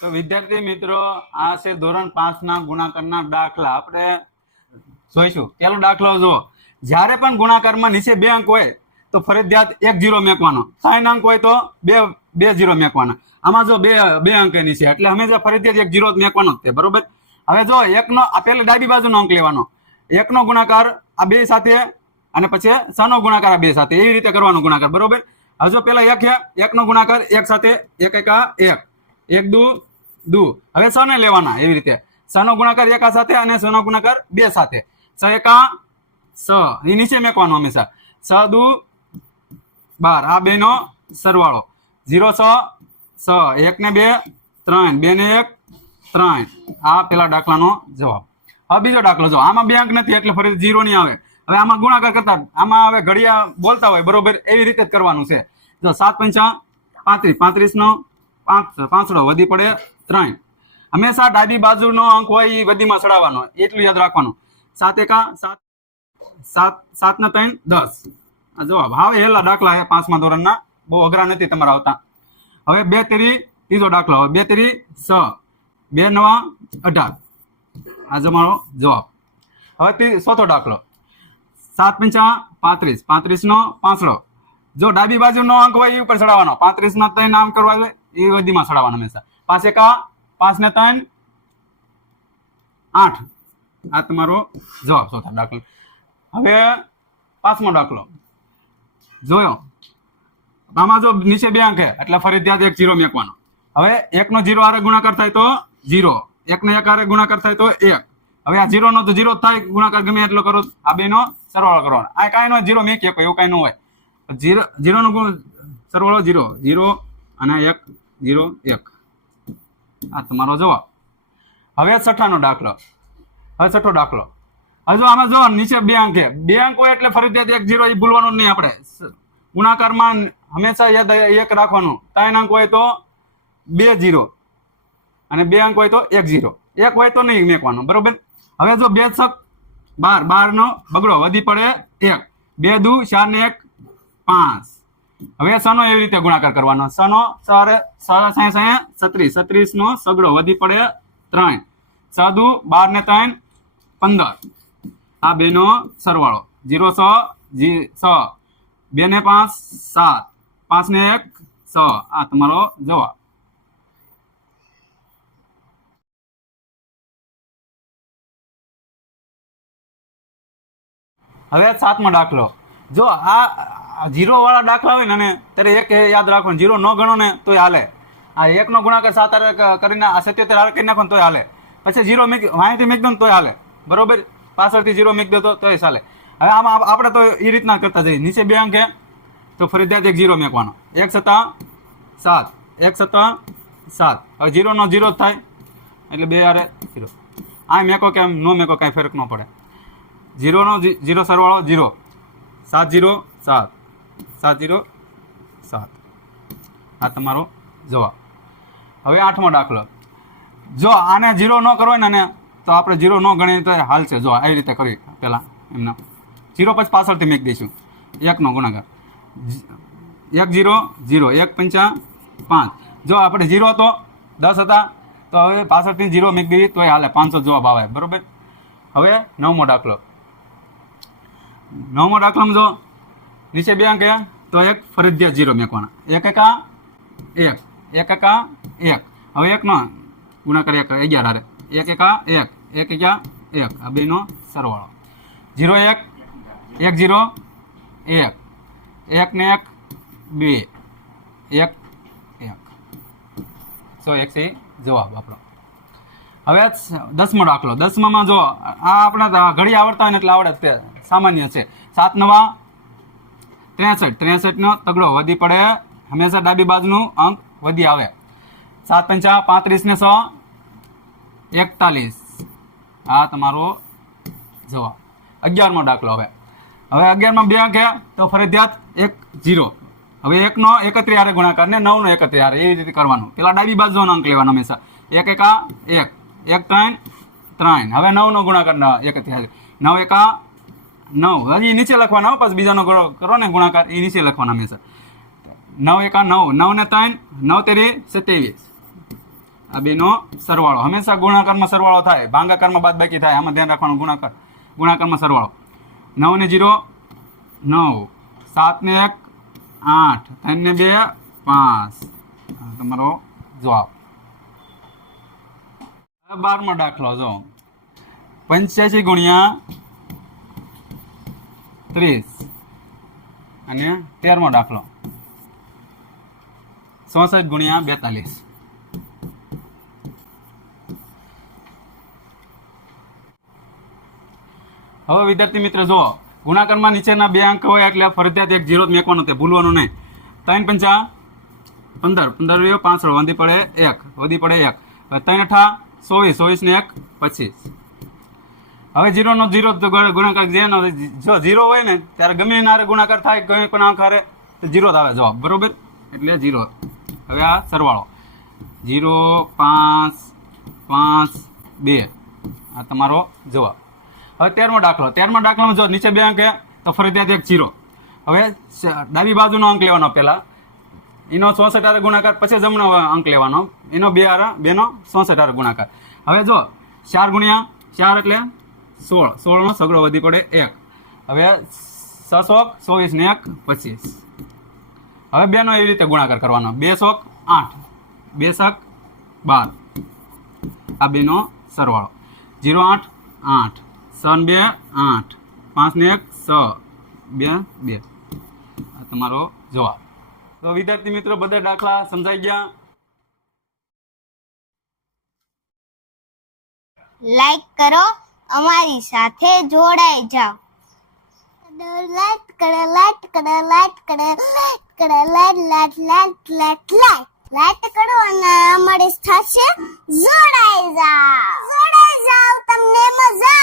તો વિદ્યાર્થી મિત્રો, આ છે ધોરણ પાંચ ના ગુણાકારના દાખલા. આપણે જોઈશું. પેલો દાખલો જો જ્યારે પણ ગુણાકારમાં નીચે બે અંક હોય, તો ફરજિયાત એક જીરો મેકવાનો. સાઈન અંક હોય તો બે બે જીરો મેકવાના. આમાં જો બે બે અંક નીચે એટલે હંમેશા ફરજિયાત એક જીરો મેકવાનો જ છે. બરોબર? હવે જો એકનો, આ પેલા ડાબી બાજુનો અંક લેવાનો. એકનો ગુણાકાર આ બે સાથે, અને પછી સનો ગુણાકાર આ બે સાથે. એવી રીતે કરવાનો ગુણાકાર. બરોબર? હવે જો પેલા એક એકનો ગુણાકાર એક સાથે, એક એકા, એક. એક દુ દુ. હવે સને લેવાના એવી રીતે. સનો ગુણાકાર એકા સાથે અને સનો ગુણાકાર બે સાથે. સ એકા, સ. એ નીચે મેકવાનું હંમેશા. સ, દુ, બાર. આ બે નો સરવાળો. ઝીરો છ સ. એક ને બે, ત્રણ. બે ને એક, ત્રણ. આ પેલા દાખલાનો જવાબ. હવે બીજો દાખલો જો. આમાં બે અંક નથી એટલે ફરી ઝીરો નહીં આવે. હવે આમાં ગુણાકાર કરતા આમાં હવે ઘડિયા બોલતા હોય બરોબર એવી રીતે જ કરવાનું છે. જો સાત પંચા પાંત્રીસ. પાંત્રીસ નો પાંચ પાંચડો વધી પડે ત્રણ. હંમેશા ડાબી બાજુનો અંક હોય એ વધીમાં ચડાવવાનો. એટલું યાદ રાખવાનું. સાત એકા, સાત સાત સાત ને ત્રણ, દસ. જવાબ હવે હેલા દાખલા હે પાંચમા ધોરણના. બહુ અઘરા નથી તમારા આવતા. હવે બે તેરી, ત્રીજો દાખલો. હવે બે તેરી છ બે નવા, અઢાર. આ જમાનો જવાબ. હવે ચોથો દાખલો. સાત પંચા પાંત્રીસ. પાંત્રીસ નો પાંચડો જો ડાબી બાજુનો અંક હોય એ ઉપર ચડાવવાનો. પાંત્રીસ ના ત્રણ નામ કરવા એ વધીમાં ચડાવવાનો હંમેશા. પાંચ એકા, પાંચ ને ત્રણ, આઠ. આ તમારો જવાબ ચોથા દાખલો. હવે પાંચમો દાખલો. જોયો? આમાં જો નીચે બે અંક એટલે ફરજિયાત એક જીરો મેકવાનો. હવે એકનો જીરો આરે ગુણાકાર થાય તો જીરો. એકનો એક આરે ગુણાકાર થાય તો એક. હવે આ જીરો નો તો જીરો થાય, ગુણાકાર ગમે એટલો કરો, આ બે નો સરવાળો કરવાનો. આ કાંઈ નો જીરો મેકીએ કોઈ એવું કાંઈ ન હોય. જીરો જીરો નો સરવાળો જીરો. જીરો અને એક જીરો એક. આ તમારો જવાબ. હવે છઠ્ઠાનો દાખલો. હવે છઠ્ઠો દાખલો. હજુ આમાં જો નીચે બે અંક. બે અંક હોય એટલે ફરીથી એક જીરો એ ભૂલવાનું નહીં આપણે. ગુણાકારમાં હંમેશા યાદ એક રાખવાનું. ત્રણ અંક હોય તો બે જીરો અને બે અંક હોય તો એક જીરો એક હોય તો નહીં મેકવાનું. બરોબર? હવે જો બે છક બાર. બારનો બગડો. વધી પડે એક. બે દુ ચાર ને એક. પાંચ. હવે સનો એવી રીતે ગુણાકાર કરવાનો. સનો સર સાયા સાયા છત્રીસ છત્રીસ. નો સગડો વધી પડે ત્રણ. સાદુ, બાર ને ત્રણ, પંદર. આ બેનો સરવાળો. જીરો છ જી છ બે ને પાંચ, સાત. પાંચ ને એક છ આ તમારો જવાબ. હવે સાતમો દાખલો. જો આ જીરો વાળા દાખલા હોય ને અને ત્યારે એક એ યાદ રાખવાનું જીરો ન ગણો ને, તોય હાલે. આ એકનો ગુણાકાર સાત હારે ક- કરીને આ સત્યોતેર હારે કરી નાખો ને તોય હાલે. પછી જીરો મેક વાંયથી મેક દો ને તોય હાલે. બરોબર? પાછળથી જીરો મેક દો તો તોય ચાલે. હવે આમાં આપ- આપણે તો એ રીતના કરતા જઈએ. નીચે બે અંક છે તો ફરજિયાત એક જીરો મેકવાનો. એક સત્તા સાત. એક સત્તા સાત. હવે જીરો નો જીરો જ થાય. એટલે બે હારે જીરો આ મેકો કે આમ નો મેકો, કાંઈ ફરક ન પડે. જીરોનો જી- જીરો સરવાળો જીરો સાત જીરો સાત. સાત, જીરો સાત. આ તમારો જવાબ. હવે આઠમો દાખલો. જો આને જીરો ન કરવો ને તો આપણે જીરો ન ગણીએ તો હાલશે જો આવી રીતે કરી પહેલાં એમના જીરો પછી પાછળથી મેક દઈશું. એકનો ગુણાકાર. એક જીરો જીરો. એક પંચા પાંચ. જો આપણે જીરો હતો, દસ હતા, તો હવે પાછળથી જીરો મેક દઈએ તોય હાલે. પાંચસો જવાબ આવે. બરાબર? હવે નવમો દાખલો. નવમો દાખલામાં જો નીચે બે અંક તો એક ફરજિયાત જીરો મેકવાના. એક એકા એક. એક એકા એક. હવે એકનો ગુણાકાર એક અગિયાર હારે. એક એકા એક. એક એકા એક. આ બેનો સરવાળો. જીરો એક એક જીરો એક. એક ને એક, બે. એક એક. સો એક છે જવાબ આપણો. હવે દસમો દાખલો. દસમામાં જો આ આપણે ઘડી આવડતા હોય ને એટલે આવડે તે. સામાન્ય છે. સાત નવા ત્રેસઠ. ત્રેસઠ નો તગડો વધી પડે. હંમેશા ડાબી બાજુનું અંક વધી આવે. સાત પંચા પાંત્રીસ ને સો, એકતાલીસ. આ તમારો જવાબ. અગિયારમો દાખલો હવે. હવે અગિયારમાં બે અંક તો ફરજિયાત એક જીરો. હવે એકનો એકત્રી હારે ગુણાકાર ને નવનો એકત્રી હારે, એવી રીતે કરવાનું. પેલા ડાબી બાજુનો અંક લેવાનો હંમેશા. એક, એકા એક. એક, ત્રણ ત્રણ. હવે નવનો ગુણાકાર એકત્રી હારે. નવ, એકા નવ. હજી નીચે લખવાના પછી બીજાનો કરો ને ગુણાકાર, એ નીચે લખવાના હંમેશા નવ એકા નવ. નવ ને ત્રણ, નવ તેરી સત્યાવીસ. આ બેનો સરવાળો. હંમેશા ગુણાકારમાં સરવાળો થાય. ભાંગાકારમાં બાદ બાકી થાય. આમાં ધ્યાન રાખવાનું ગુણાકાર. ગુણાકારમાં સરવાળો. નવ ને જીરો, નવ. સાત ને એક, આઠ. ત્રણ ને બે, પાંચ. તમારો જવાબ. બારમો દાખલો જો. પંચ્યાસી ગુણ્યા ત્રીસ. અને તેરમો દાખલો. ચોસઠ ગુણ્યા બેતાલીસ. હવે વિદ્યાર્થી મિત્ર જો ગુણાકારમાં નીચેના બે અંક હોય એટલે ફરજિયાત એક જીરો મેકવાનો તે ભૂલવાનું નહીં. ત્રણ પંચા પંદર. પંદર પાંચસો વધી પડે એક. વધી પડે એક. ત્રણ અઠા ચોવીસ. ચોવીસ ને એક, પચીસ. હવે જીરો નો જીરો ગુણાકાર જેનો જો જીરો હોય ને, ત્યારે ગમે એના ગુણાકાર થાય, ગમે પણ હારે, તો જીરો જ આવે જવાબ. બરોબર? એટલે જીરો હવે આ સરવાળો. જીરો પાંચ પાંચ, બે. આ તમારો જવાબ. હવે તેરમો દાખલો. તેરમા દાખલામાં જો નીચે બે અંક તો ફરજિયાત એક જીરો હવે ડાબી બાજુનો અંક લેવાનો પહેલાં. એનો ચોસઠ હારે ગુણાકાર, પછી જમણો અંક લેવાનો. એનો બે હારે, બેનો ચોસઠ હારે ગુણાકાર. હવે જો, ચાર ગુણ્યા ચાર એટલે સોળ. સોળનો સગડો વધી પડે એક. હવે છસો ચોવીસ ને એક, પચીસ. હવે બેનો એવી રીતે ગુણાકાર કરવાનો. બે સોક આઠ. બે શક, બાર. આ બેનો સરવાળો. જીરો, આઠ આઠ. સન, બે, આઠ. પાંચ ને એક, સ. બે બે. આ તમારો જવાબ. તો વિદ્યાર્થી મિત્રો, બધા દાખલા સમજાઈ ગયા? લાઈક કરો અમારી સાથે જોડાઈ જાઓ. લાઈટ કરે લાઈટ કરે લાઈટ કરે લાઈટ કરે light light light light light. Light કરો અને અમારી સાથે જોડાઈ જાઓ. જોડાઈ જાઓ તમને મજા